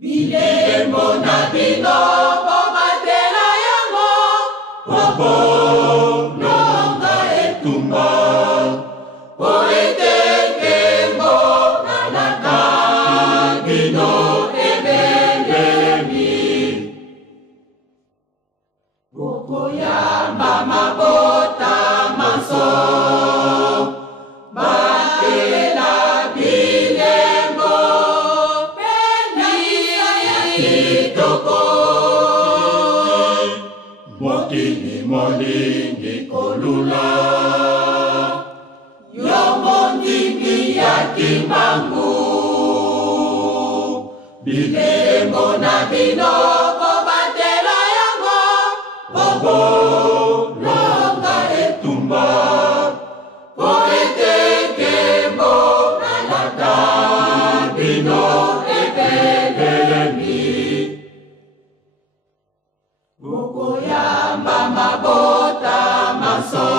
Bilembo na bino bobatela yango Bobo nonga etumba Po ete nkembo nalaka bino ebelemi Bokoyamba mabota maso Batela bilembo Kitoko Mokili molingi kolula Yomondimi ya kimbangu Bilembo na bino bobatela yango Bobo longa etumba Po ete kembo nalaka bino ebelemi Bokoyamba mabota maso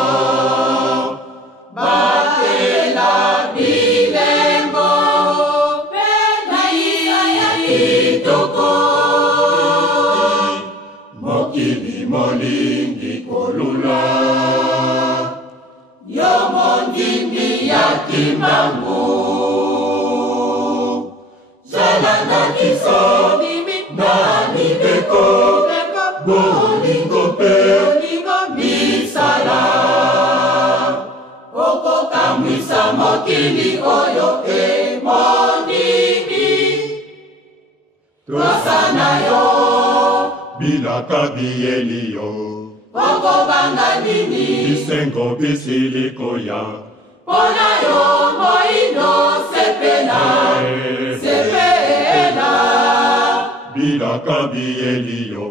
Batela bilembo Penisa ya kitoko Mokili molingi kolula Yomondimi ya kimbangu Zalanda kiso Nani beko Bolingo pe misala Okokamwisa mokili oyo emondimi Twasana yo Bilaka biyeli yo Okobanga nini Bisengo bisiliko ya Pona yo moindo sepela Sepela Bilaka biyeli yo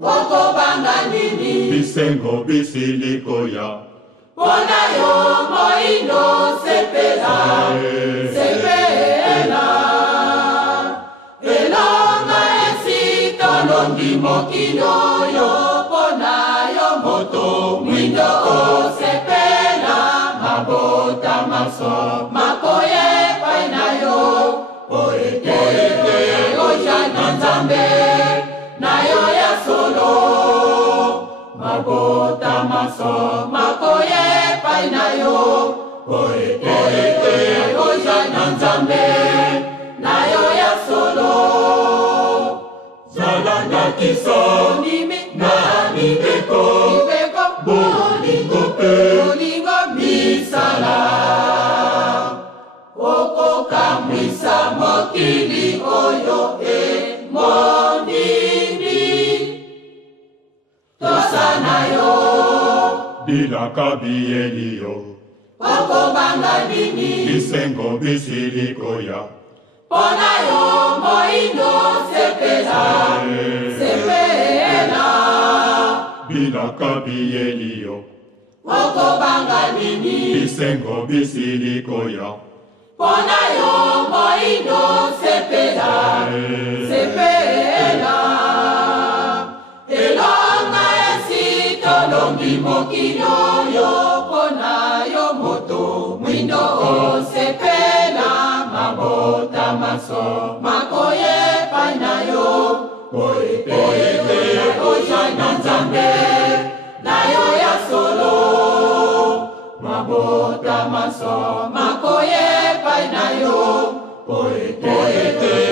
Okobanga nini Bisengo bisiliko ya Pona yo moindo sepela Sepela Elonga esito longi mokilo yo Pona yo moto mwindo sepela Mabota maso makoye paina yo Oete ojana nzambe Na yo ya solo Mabota maso makoye paina yo Oete ojana nzambe Na yo ya solo Zalanda kiso Nani beko Bolingo pe misala Okokamwisa mokili oyo emondimi Tosana yo Bilaka biyeli yo Okobanga nini Bisengo bisiliko ya Pona yo moindo sepela Sepela Bilaka biyeli yo Okobanga nini Bisengo bisiliko ya Pona yo moindo sepela Sepela Elonga esito longi mokilo yo Pona yo moto mwindo sepela Mabota maso makoye paina yo Oete ojana nzambe Na yo ya solo Mabota maso makoye paina yo Oete